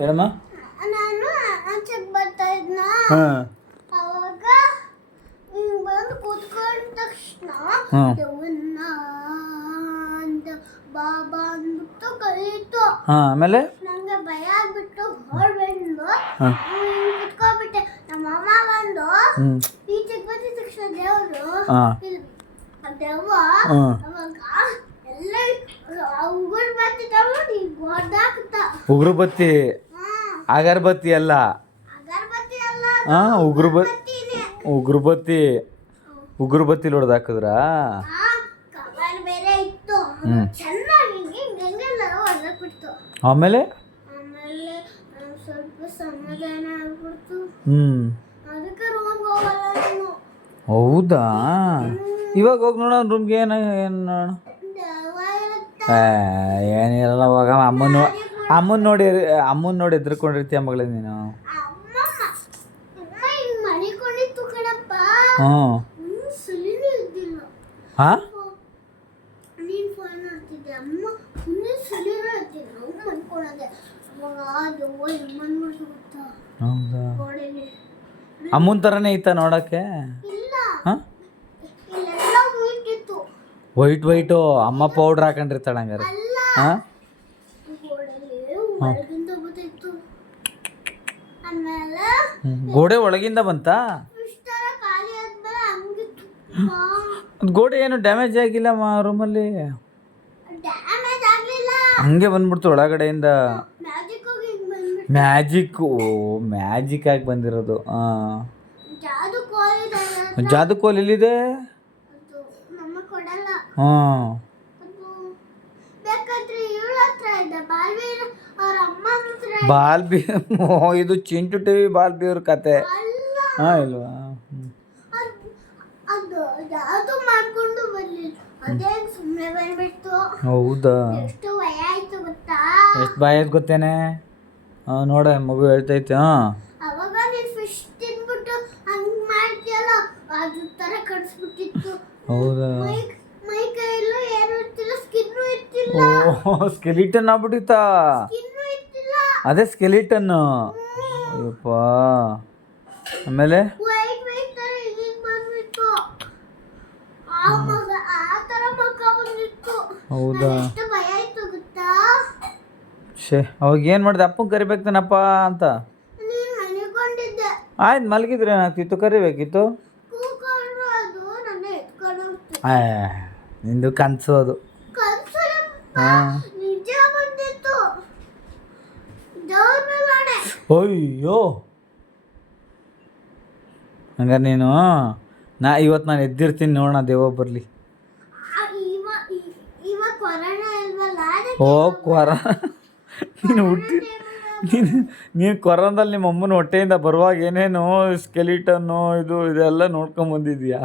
ಹೇಳಮ್ಮ. ನಾನು ಆಚೆಗೆ ಬರ್ತಾ ಇದ್ನ ಹಾಂ ಅವಾಗ ಬಂದು ಕೂತ್ಕೊಂಡ ತಕ್ಷಣ ಹಾಂ ದೇವನ್ನ ಅಂತ ಬಾಬಾ ಅಂದ್ಬಿಟ್ಟು ಕರೀತು. ಹಾಂ ಆಮೇಲೆ ನಂಗೆ ಭಯ ಆಗ್ಬಿಟ್ಟು ಹೊರಬಂದು ಹಾಂ ಕುತ್ಕೊಂಡ್ಬಿಟ್ಟೆ. ನಮ್ಮ ಅಮ್ಮ ಬಂದು ಹ್ಞೂ ಈಚೆಗೆ ಬಂದಿದ ತಕ್ಷಣ ದೇವರು ಹಾಂ ದೆವ್ವ ಹಾಂ ಅವಾಗ ಎಲ್ಲ ಉಗುರು ಬತ್ತಿ ತಗೊಂಡು ಹೊಡೆದಾಕ್ತ. ಉಗುರುಬತ್ತಿ ಅಗರಬತ್ತಿ ಅಲ್ಲ. ಅಗರಬತ್ತಿ ಅಲ್ಲ, ಹಾಂ ಬತ್ತಿನೇ. ಉಗುರುಬತ್ತಿ ಹೊಡೆದು ಹಾಕಿದ್ರಾ? ಕವರ್ ಬೇರೆ ಇತ್ತು. ಚೆನ್ನಾಗಿ ಹಿಂಗೆಲ್ಲ ಹೊಡೆದ್ಬಿಡ್ತು. ಆಮೇಲೆ ಆಮೇಲೆ ಸ್ವಲ್ಪ ಸಮಾಧಾನ ಆಗ್ಬಿಡ್ತು. ಅದಕ್ಕೆ ರೂಮ್ಗೆ ಹೋಗಲ್ಲ ನಾನು. ಹೌದಾ? ಇವಾಗ ಹೋಗಿ ನೋಡೋಣ ರೂಮ್ಗೆ. ಏನು ನೋಡೋಣ. ದೆವ್ವ ಇರುತ್ತೆ. ಏನಿರಲ್ಲ. ಅವಾಗ ಅಮ್ಮನ ನೋಡಿ ಎದ್ರಕೊಂಡಿರ್ತೀಯ ಮಗಳೇ ನೀನು. ಅಮ್ಮ ಹಿಂಗ್ ಮನಿಕೊಂಡಿತ್ತು ಕಣಪ್ಪ. ಹ್ಞೂ ಸುಲಿನೂ ಇದ್ದಿಲ್ಲ. ಹಾಂ ನೀನ್ ಫೋನ್ ನೋಡ್ತಿದ್ದೆ. ಅಮ್ಮ ಸುಮ್ಮನೆ ಸುಲಿನೂ ಇದ್ದಿಲ್ಲ. ನಾವು ಮನ್ಕೊಳದೆ. ಅವಾಗ ದೆವ್ವ ಹೆಂಗ್ ಬಂದ್ಬಿಡ್ತು ಗೊತ್ತಾ ಹೌದಾ? ಗೋಡೆಗೆ. ಅಮ್ಮನ ಥರನೇ ಇತ್ತ ನೋಡೋಕ್ಕೆ? ಇಲ್ಲ, ಹಾಂ ಇಲ್ಲೆಲ್ಲ ಹೋಯ್ತಿತ್ತು. ವೈಟು ಅಮ್ಮ ಪೌಡ್ರ್ ಹಾಕೊಂಡಿರ್ತಾಳೆ ಹಂಗಾರೆ. ಅಲ್ಲ, ಹಾಂ ಗೋಡೆಲಿ ಒಳಗಿಂದ ಗೊತ್ತಿತ್ತು. ಆಮೇಲೆ ಗೋಡೆ ಒಳಗಿಂದ ಬಂತಾ? ಇಷ್ಟರ ಖಾಲಿ ಆದ್ಮೇಲೆ ಹಂಗಿತ್ತು. ಅದು ಗೋಡೆ ಏನು ಡ್ಯಾಮೇಜ್ ಆಗಿಲ್ಲ ರೂಮಲ್ಲಿ? ಡ್ಯಾಮೇಜ್ ಆಗ್ಲಿಲ್ಲ. ಹಂಗೆ ಬಂದ್ಬಿಡ್ತು ಒಳಗಡೆಯಿಂದ. ಮ್ಯಾಜಿಕ್ ಹೋಗಿ ಹಿಂಗ್ ಬಂದ್ಬಿಟ್ಟು ಮ್ಯಾಜಿಕ್. ಮ್ಯಾಜಿಕ್ ಆಗಿ ಬಂದಿರೋದು. ಹಾಂ ಜಾದು ಕೋಲಿದೆ. ಜಾದು ಕೋಲ್ ಎಲ್ಲಿದೆ? ಅದು ನಮ್ಮ ಕೊಡಲ್ಲ. ಹಾಂ ಅದು ಬೇಕಾದ್ರೆ ಇವಳ ಹತ್ರ ಇದೆ. ಬಾಲ್ವೀರ್ ಅವ್ರ ಅಮ್ಮ ಹತ್ರ ಇದೆ. ಬಾಲ್ಬಿ. ಇದು ಚಿಂಟು ಟಿವಿ ಬಾಲ್ಬಿ ಅವ್ರ ಕತೆ. ಅಲ್ಲ, ಹಾಂ ಇಲ್ವಾ? ಅದು ಜಾದು ಮಾಡ್ಕೊಂಡು ಬರ್ಲಿಲ್ಲ. ಅದೇ ಸುಮ್ಮನೆ ಬಂದ್ಬಿಡ್ತು. ಹೌದಾ? ಎಷ್ಟು ಭಯ ಆಯ್ತು ಗೊತ್ತಾ. ಎಷ್ಟು ಭಯ ಆಯ್ತು ಗೊತ್ತೇನೆ? ಹಾಂ ನೋಡ ಮಗು ಹೇಳ್ತೈತೆ. ಹಾಂ ಅವಾಗ ನೀನ್ ಫಿಶ್ ತಿನ್ಬಿಟ್ಟು ಹಂಗ್ ಮಾಡ್ತೀಯಲ್ಲ, ಅದು ತರ ಕಡ್ಸ್ಬಿಟ್ಟಿತ್ತು. ಹೌದಾ? ಮೈ ಕೈಯಲ್ಲೂ ಏನು ಇರ್ತಿಲ್ಲ, ಸ್ಕಿನ್ನು ಇರ್ತಿಲ್ಲ. ಓಹ್ ಸ್ಕೆಲಿಟನ್ ಆಗ್ಬಿಟ್ಟಿತ್ತಾ? ಸ್ಕಿನ್ನು ಇರ್ತಿಲ್ಲ. ಅದೇ ಸ್ಕೆಲಿಟನ್ನು. ಅಯ್ಯಪ್ಪ. ಆಮೇಲೆ ವೈಟ್ ತರ ಹಿಂಗ್ ಬಂದ್ಬಿಟ್ಟು ಆ ತರ ಮಕ್ಕ ಬಂದಿತ್ತು. ಹೌದಾ? ಎಷ್ಟು ಭಯ ಆಯ್ತು ಗೊತ್ತಾ. ಅವಾಗ ಏನು ಮಾಡಿದೆ? ಅಪ್ಪನ ಕರಿಬೇಕೇನಪ್ಪ ಅಂತ. ನೀನ್ ಮನಿಕೊಂಡಿದ್ದೆ. ಆಯ್ತು ಮಲಗಿದ್ರೆ ಏನಾಗ್ತಿತ್ತು? ಕರಿಬೇಕಿತ್ತು. ಕೂಕೊಂಡು ಅದು ನನ್ನ ಎತ್ಕೊಂಡು ಹೋಗ್ತಿತ್ತು. ನಿಂದು ಕನಸು ಅದು. ಕನ್ಸಲ್ಲಪ್ಪ, ಹಾಂ ನಿಜ ಬಂದಿತ್ತು. ದೇವ್ರ ಮೇಲೆ ಆಣೆ. ಅಯ್ಯೋ ಹಂಗಾರೆ ನೀನು ಇವತ್ತು ನಾನು ಎದ್ದಿರ್ತೀನಿ ನೋಡೋಣ ದೇವ ಬರಲಿ. ಇವಾಗ ಕೊರೋನಾ ಇಲ್ವಲ್ಲ, ಓ ನೀನು ನೀನು ಕೊರೋನಾದಲ್ಲಿ ನಿಮ್ಮ ಅಮ್ಮನ ಹೊಟ್ಟೆಯಿಂದ ಬರುವಾಗ ಏನೇನು ಸ್ಕೆಲಿಟನ್ನು ಇದೆಲ್ಲ ನೋಡ್ಕೊಂಬಂದಿದ್ಯಾ?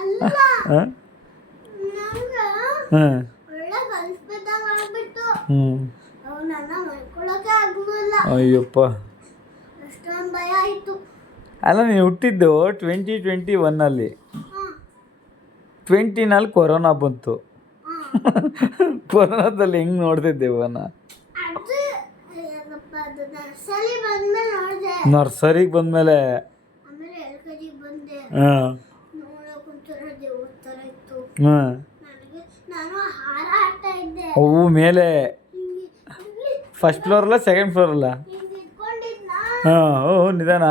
ಅಲ್ಲ, ಹಾಂ ನಂಗೆ ಹಾಂ ಒಳ್ಳೆ ಕಲ್ಸ್ಬಿದ್ದಾಗ ಆಗ್ಬಿಟ್ಟು ಹ್ಞೂ ಅವ್ ನನ್ನ ಮಾಡ್ಕೊಳಕ್ಕೆ ಆಗ್ಲಿಲ್ಲ. ಅಯ್ಯಪ್ಪ. ಅಷ್ಟೊಂದು ಭಯ ಆಯ್ತು. ಅಲ್ಲ ನೀನು ಹುಟ್ಟಿದ್ದು 2021 ಹಾಂ 20ನಲ್ಲಿ ಕೊರೋನಾ ಬಂತು. ಕೊರೋನಾದಲ್ಲಿ ಹೆಂಗೆ ನೋಡ್ತಿದ್ದೇವನ? ಅದು ಏನಪ್ಪ, ಅದು ನರ್ಸರಿ ಬಂದ್ಮೇಲೆ ನೋಡಿದೆ. ನರ್ಸರಿಗೆ ಬಂದಮೇಲೆ ಆಮೇಲೆ LKG ಬಂದೆ. ಹಾಂ ನೋಡೋಕೆ ಒಂಥರ ದೇವ್ರ ಥರ ಇತ್ತು. ಹಾಂ ನಾನು ಹಾರ ಆಡ್ತಾ ಇದ್ದೆ. ಅವು ಮೇಲೆ ಹಿಂಗೆ ಫಸ್ಟ್ ಫ್ಲೋರಲ್ಲ ಸೆಕೆಂಡ್ ಫ್ಲೋರಲ್ಲ? ಹಿಂಗೆ ಇಟ್ಕೊಂಡಿದ್ನ. ಹಾಂ ಓ ನಿಧಾನ.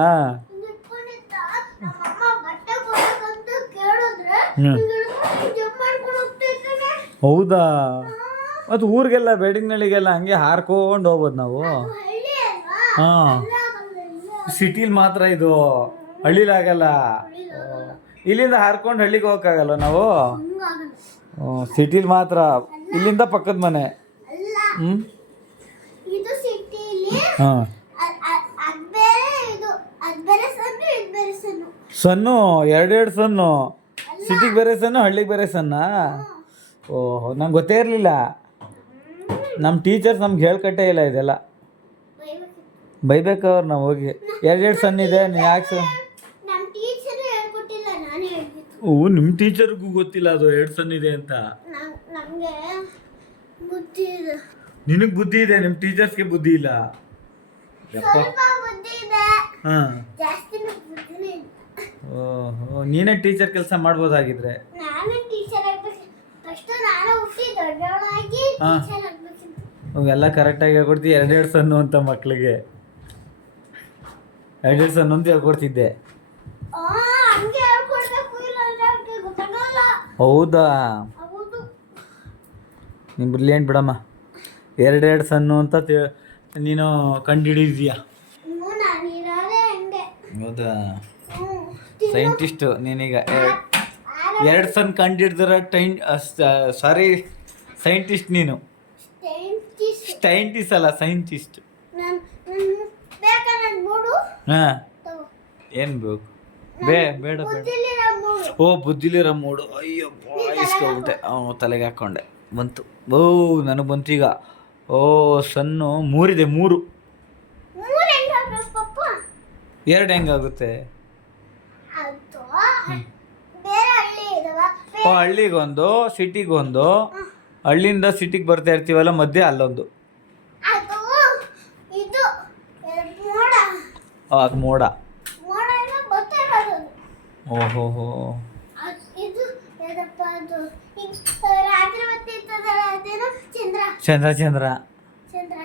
ಹಿಂಗೆ ಇಟ್ಕೊಂಡಿದ್ದ. ನಮ್ಮಮ್ಮ ಬಟ್ಟೆ ಕೊಡಬೇಕಂತ ಕೇಳಿದ್ರೆ ಹ್ಞೂ ಹಿಂಗೆ ಹಿಡ್ಕೊಂಡು ಜಂಪ್ ಮಾಡ್ಕೊಂಡು ಹೋಗ್ತಾ ಇದ್ದಾನೆ. ಹೌದಾ? ಮತ್ತು ಊರಿಗೆಲ್ಲ ಬೆಡಿಂಗ್ನಳಿಗೆಲ್ಲ ಹಂಗೆ ಹಾರ್ಕೊಂಡು ಹೋಗ್ಬೋದು ನಾವು. ಅದು ಹಳ್ಳಿ ಅಲ್ವಾ, ಹಾಂ ಅಲ್ಲಾಗಲ್ಲ. ಸಿಟಿಲಿ ಮಾತ್ರ ಇದು, ಹಳ್ಳಿಲಾಗಲ್ಲ. ಇಲ್ಲಿಂದ ಹಾರ್ಕೊಂಡು ಹಳ್ಳಿಗೆ ಹೋಗೋಕ್ಕಾಗಲ್ಲ ನಾವು. ಹಂಗಾಗಲ್ಲ. ಸಿಟಿಲಿ ಮಾತ್ರ. ಇಲ್ಲಿಂದ ಪಕ್ಕದ ಮನೆ. ಅಲ್ಲ, ಹ್ಞೂ ಇದು ಸಿಟಿಲಿ ಹಾಂ ಅದ್ ಬೇರೆ, ಅದ್ ಬೇರೆ ಸಣ್ಣ, ಇದು ಬೇರೆ ಸಣ್ಣ. ಸನ್ನು ಎರಡೆರಡು ಸನ್ನು. ಸಿಟಿಗೆ ಬೇರೆ ಸನ್ನು, ಹಳ್ಳಿಗೆ ಬೇರೆ ಸನ್ನ. ಓಹೋ ನಂಗೆ ಗೊತ್ತೇ ಇರಲಿಲ್ಲ. ನಮ್ಮ ಟೀಚರ್ಸ್ ನಮ್ಗೆ ಹೇಳ್ಕೊಟ್ಟೇ ಇಲ್ಲ ಇದೆಲ್ಲ. ಬೈಬೇಕವ್ರು ನಾವು ಹೋಗಿ. ಎರಡೆರಡು ಸಣ್ಣ ಇದೆ ನೀನು ಯಾಕೆ ನಮ್ಮ ಟೀಚರ್ ಹೇಳ್ಕೊಟ್ಟಿಲ್ಲ, ನಾನೇ ಹೇಳ್ಬಿಟ್ಟು. ಓ ನಿಮ್ಮ ಟೀಚರ್ಗೂ ಗೊತ್ತಿಲ್ಲ ಅದು 2 ಸಣ್ಣ ಇದೆ ಅಂತ? ನಮಗೆ ಬುದ್ಧಿ ಇದೆ. ನಿನಗೆ ಬುದ್ಧಿ ಇದೆ, ನಿಮ್ಮ ಟೀಚರ್ಸ್ಗೆ ಬುದ್ಧಿ ಇಲ್ಲ. ಯಪ್ಪ ಸ್ವಲ್ಪ ಬುದ್ಧಿ ಇದೆ, ಹಾಂ ಜಾಸ್ತಿನೂ ಬುದ್ಧಿನೇ ಇಲ್ಲ. ಓಹೋ ನೀನೇ ಟೀಚರ್ ಕೆಲಸ ಮಾಡ್ಬೋದಾಗಿದ್ರೆ. ನಾನು ಟೀಚರ್ ಆಗ್ಬೇಕು, ಫಸ್ಟ್ ನಾನು ಹುಟ್ಟಿ ದೊಡ್ಡವಳಾಗಿ ಹಾ. ಟೀಚರ್ ಆಗ್ಬೇಕಿತ್ತು. ಅವೆಲ್ಲ ಕರೆಕ್ಟಾಗಿ ಹೇಳ್ಕೊಡ್ತೀವಿ. ಎರಡೆರಡು ಸಣ್ಣ ಅಂತ ಮಕ್ಳಿಗೆ ಎರಡೆರಡು ಸಣ್ಣ ಅಂತ ಹೇಳ್ಕೊಡ್ತಿದ್ದೆ. ಹಂಗೆ ಹೇಳ್ಕೊಡ್ಬೇಕು, ಇಲ್ಲ ಅಂದ್ರೆ ಅವ್ರಿಗೆ ಗೊತ್ತಾಗಲ್ಲ. ಹೌದಾ, ಹೌದು. ನೀನು ಬ್ರಿಲಿಯಂಟ್ ಬಿಡಮ್ಮ. ಎರಡೆರಡು ಸಣ್ಣ ಅಂತ ನೀನು ಕಂಡುಹಿಡಿದೀಯಾ. ನಾನು ಇರೋದೇ ಹಂಗೆ. ಹೌದಾ, ಹ್ಮ್. ಸೈಂಟಿಸ್ಟು ನೀನೀಗ. ಎರಡು ಸಣ್ಣ ಕಂಡುಹಿಡ್ದಿರೋ ಸಾರಿ ಸೈಂಟಿಸ್ಟ್ ನೀನು. ಸೈಂಟಿಸ್ಟ್ ಅಲ್ಲ, ಸೈಂಟಿಸ್ಟ್. ಬೇಕಾ ನನ್ ಮೂಡು? ಹಾಂ ತಗೋ. ಏನು ಬೇಕು? ಬೇಡ. ಬುದ್ಧಿಲಿರೋ ಮೂಡು. ಓ ಬುದ್ಧಿಲಿರೋ ಮೂಡು. ಅಯ್ಯಪ್ಪ ಇಸ್ಕೊಬಿಟ್ಟೆ. ತಲೆಗೆ ಹಾಕ್ಕೊಂಡೆ. ಬಂತು. ಓ ನನಗೆ ಬಂತು ಈಗ. ಓ ಸಣ್ಣ ಮೂರಿದೆ, ಮೂರು. ಮೂರು ಹೆಂಗ್ ಆಗ್ಬೇಕು ಪಪ್ಪ? ಎರಡು ಹೆಂಗಾಗುತ್ತೆ? ಅದು ಬೇರೆ ಹಳ್ಳಿ ಇದಾವ. ಓ ಹಳ್ಳಿಗೊಂದು, ಸಿಟಿಗೊಂದು. ಹಳ್ಳಿಯಿಂದ ಸಿಟಿಗೆ ಬರ್ತಾ ಇರ್ತೀವಲ್ಲ, ಮಧ್ಯೆ ಅಲ್ಲೊಂದು. ಅದು ಇದು ಮೋಡ. ಅದು ಮೋಡ. ಮೋಡ ಎಲ್ಲ ಬರ್ತಾ ಇರೋದು. ಓಹೋ ಇದು ಏನಪ್ಪ ಅದು ರಾತ್ರಿ ಹೊತ್ತು ಇರ್ತದಲ್ಲ, ಅದೇನು ಚಂದ್ರ. ಚಂದ್ರ. ಚಂದ್ರ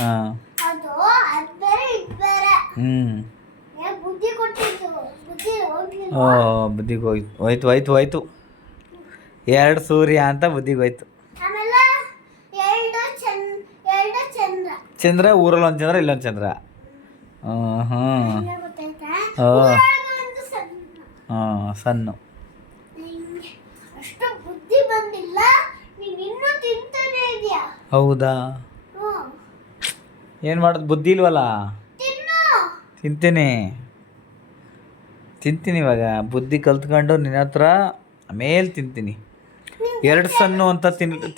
ಹಾಂ ಅದು ಅದು ಬೇರೆ ಇದು ಬೇರೆ. ಬುದ್ಧಿ ಕೊಟ್ಟಿದ್ದು, ಬುದ್ಧಿ ಹೋಗ್ಲಿಲ್ಲ. ಓ ಬುದ್ಧಿಗೆ ಹೋಯ್ತು. ಎರಡು ಸೂರ್ಯ ಅಂತ ಬುದ್ಧಿಗೆ ಹೋಯ್ತು. ಆಮೇಲೆ ಎರಡು ಚಂದ್ರ. ಚಂದ್ರ ಊರಲ್ಲಿ ಒಂದು ಚಂದ್ರ, ಇಲ್ಲೊಂದು ಚಂದ್ರ. ಹಂಗೆ ಗೊತ್ತಾಯ್ತಾ? ಓ. ಊರಾಗ ಒಂದು ಸಣ್ಣ. ಸಣ್ಣ. ನಿಂಗೆ ಅಷ್ಟು ಬುದ್ಧಿ ಬಂದಿಲ್ಲ, ನೀನು ಇನ್ನೂ ತಿಂತಾನೆ ಇದೆಯಾ? ಹೌದಾ, ಏನು ಮಾಡೋದು, ಬುದ್ಧಿ ಇಲ್ವಲ್ಲ. ತಿನ್ನು. ತಿಂತೀನಿ ಇವಾಗ. ಬುದ್ಧಿ ಕಲ್ತ್ಕೊಂಡು ನಿನ್ನ ಹತ್ರ ಆಮೇಲೆ ತಿಂತೀನಿ. ಎರಡು ಸಣ್ಣ ಅಂತ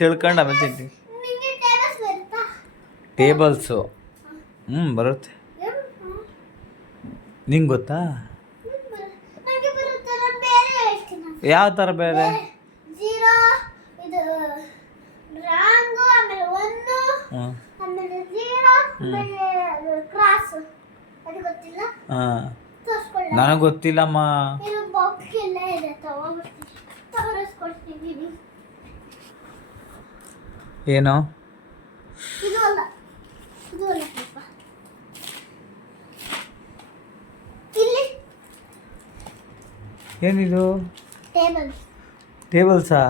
ತಿಳ್ಕೊಂಡು ಆಮೇಲೆ ತಿಂತೀನಿ. ನಿಂಗೆ ಟೇಬಲ್ಸ್ ಬರುತ್ತಾ? ಟೇಬಲ್ಸು ಬರುತ್ತೆ. ನಿಂಗೆ ಗೊತ್ತಾ? ನನಗೆ ಬರುತ್ತೆ, ನಾನು ಬೇರೆ ಹೇಳ್ತೀನಿ. ಯಾವ ಥರ ಬೇರೆ? ಜೀರೋ, ಇದು ರಾಂಗು, ಆಮೇಲೆ ಒಂದು, ಹಾಂ ಆಮೇಲೆ ಜೀರೋ, ಆಮೇಲೆ ಕ್ರಾಸ್. ಅದು ಗೊತ್ತಿಲ್ಲ, ಹಾಂ ತೋರಿಸ್ಕೊಳ್ಳ. ನನಗೆ ಗೊತ್ತಿಲ್ಲಮ್ಮ. ಇದು ಬಾಕ್ಸ್ ಎಲ್ಲ ಇದೆ, ತೋರಿಸ್ಕೊಡ್ತೀನಿ. ಏನು? ಇದು ಅಲ್ಲ ಪಾಪ. ಇಲ್ಲಿ ಏನಿದು? ಟೇಬಲ್ಸಾ?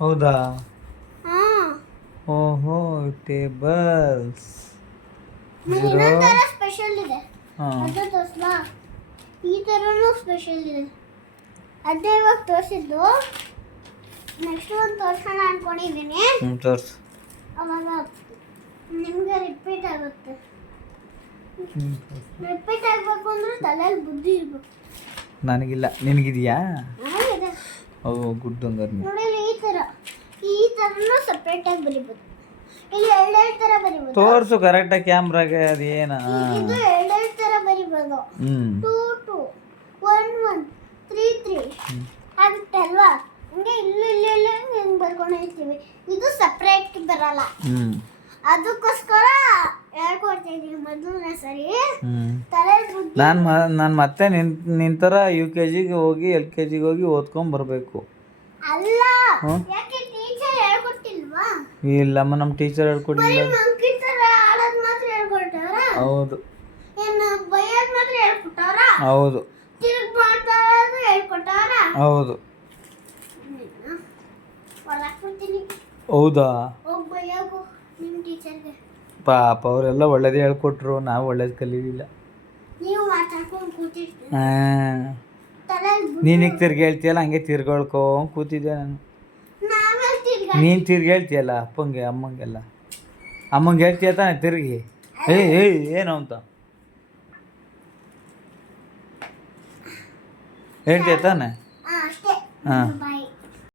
ಹೌದಾ? ಓಹೋ ಟೇಬಲ್ಸ್. ಇನ್ನೊಂಥರ ಸ್ಪೆಷಲ್ ಇದೆ. ಹಾಂ ಅದು ತೋರಿಸ್ಲಾ? ಈ ಥರನೂ ಸ್ಪೆಷಲ್ ಇದೆ. ಅದೇ ಇವಾಗ ತೋರಿಸಿದ್ದು. ನೆಕ್ಸ್ಟ್ ಒಂದು ತೋರಿಸೋಣ ಅನ್ಕೊಂಡಿದ್ದೀನಿ. ತೋರಿಸು. ಅವಾಗ ನಿಮಗೆ ರಿಪೀಟ್ ಆಗುತ್ತೆ. ರಿಪೀಟ್ ಆಗಬೇಕು ಅಂದ್ರೆ ತಲೆಯಲ್ಲಿ ಬುದ್ಧಿ ಇರಬೇಕು. ನನಗಿಲ್ಲ, ನಿನಗಿದೆಯಾ? ನನಗಿದೆ. ಓ ಗುಡ್ ಹಂಗಾರೆ. ನೋಡಿ ಈ ಥರನೂ ಸಪ್ರೇಟಾಗಿ ಬರಿಬೋದು. ಇಲ್ಲಿ ಎರಡೆರಡು ಥರ ಬರಿಬೋದು. ತೋರಿಸು ಕರೆಕ್ಟಾಗಿ ಕ್ಯಾಮ್ರಾಗೆ. ಅದೇನ ಇದು ಎರಡೆರಡು ಥರ ಬರಿಬೋದು. 2 2 1 1 3 3 ಆಗುತ್ತೆ ಅಲ್ವಾ? ಹಂಗೆ ಇಲ್ಲ ಹಿಂಗೆ ಬರ್ಕೊಂಡು ಹೋಗ್ತೀವಿ. ಇದು ಸಪ್ರೇಟ್ ಬರಲ್ಲ. ಅದಕ್ಕೋಸ್ಕರ ಹೇಳ್ಕೊಡ್ತಾ ಇದ್ದೀನಿ ಮೊದಲನೇ ಸರಿ. ತಲೆ ಬುದ್ಧಿ. ನಾನು ಮತ್ತೆ ನಿನ್ನ ಥರ UKG ಹೋಗಿ LKG ಹೋಗಿ ಓದ್ಕೊಂಬರ್ಬೇಕು. ಅಲ್ಲ, ಯಾಕೆ ಟೀಚರ್ ಹೇಳ್ಕೊಟ್ಟಿಲ್ವಾ? ಇಲ್ಲಮ್ಮ, ನಮ್ಮ ಟೀಚರ್ ಹೇಳ್ಕೊಡ್ಲಿಲ್ಲ. ಮಂಕಿ ಥರ ಆಡೋದು ಮಾತ್ರ ಹೇಳ್ಕೊಡ್ತಾರ? ಹೌದು. ಏನು ಬೈಯೋದು ಮಾತ್ರ ಹೇಳ್ಕೊಟ್ಟಾರ? ಹೌದು. ತಿರುಗಿ ಮಾಡ್ತಾ ಇರೋದು ಹೇಳ್ಕೊಟ್ಟಾರ? ಹೌದು. ಹೊರಹಾಕ್ಬಿಡ್ತೀನಿ. ಹೌದಾ? ಹೋಗಿ ಬೈಯೋಗು ನಿಮ್ಮ ಟೀಚರ್ಗೆ. ಪಾಪ ಅವರೆಲ್ಲ ಒಳ್ಳೇದೇ ಹೇಳ್ಕೊಟ್ರು, ನಾವು ಒಳ್ಳೇದು ಕಲೀಲಿಲ್ಲ. ನೀವು ಮಾತಾಡ್ಕೊಂಡು ಕೂತಿರ್ತೀರಿ. ನೀನೀಗ ತಿರ್ಗಿ ಹೇಳ್ತೀಯಲ್ಲ, ಹಂಗೆ ತಿರ್ಗೊಳ್ಕೊಂಡ್ ಕೂತಿದ್ದೆ ನಾನು. ನೀನು ತಿರ್ಗಿ ಹೇಳ್ತೀಯಲ್ಲ ಅಪ್ಪಂಗೆ ಅಮ್ಮಂಗೆಲ್ಲ. ಅಮ್ಮಂಗೆ ಹೇಳ್ತೀಯ ತಾನೆ ತಿರುಗಿ? ಏನು ಅಂತ ಹೇಳ್ತೀಯ ತಾನೆ? ಅಷ್ಟೇ. ಹಾಂ ಬಾಯ್.